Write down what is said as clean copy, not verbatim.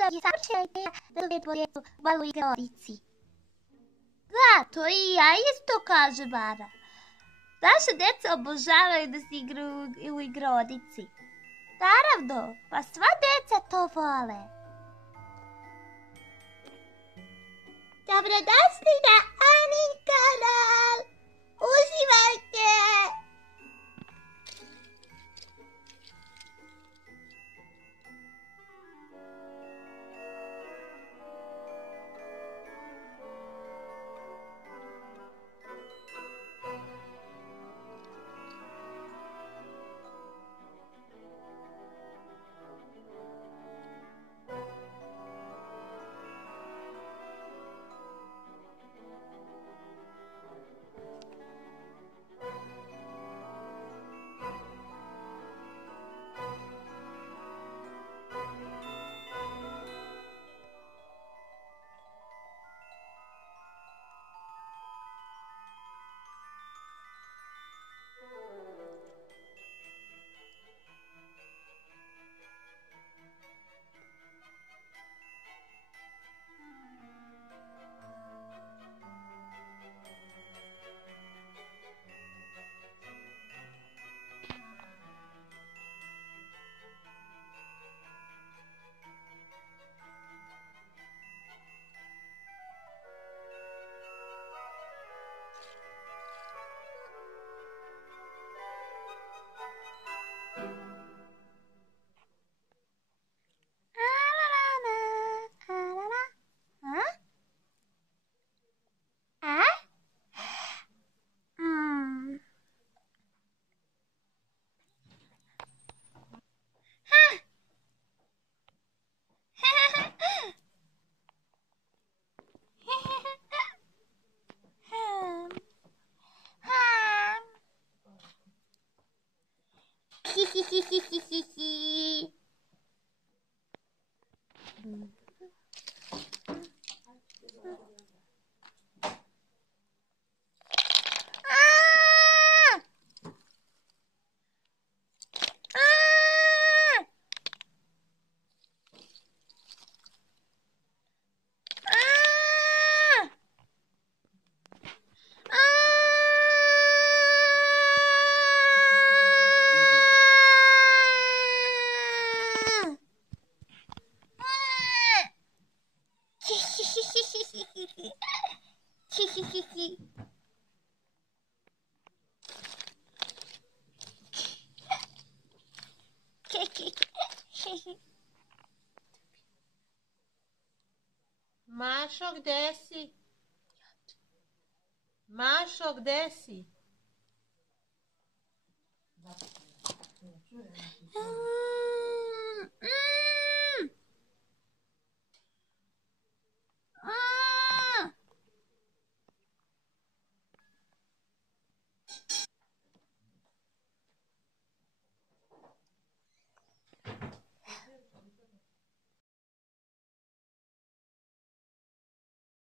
da je savršena ideja da dovedemo djecu malo u igronici. Da, to i ja isto kaže Mara. Naša djeca obožavaju da se igraju u igronici. Naravno, pa sva djeca to vole. Dobrodošli na Anin kanal. Uživajte! Mašo, gde si? Mašo, gde si?